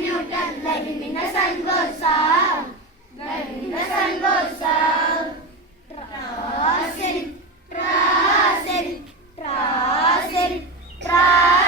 Newton. Let him in the sun goes up. Let him in the sun goes up. Trasil, trasil, trasil, trasil.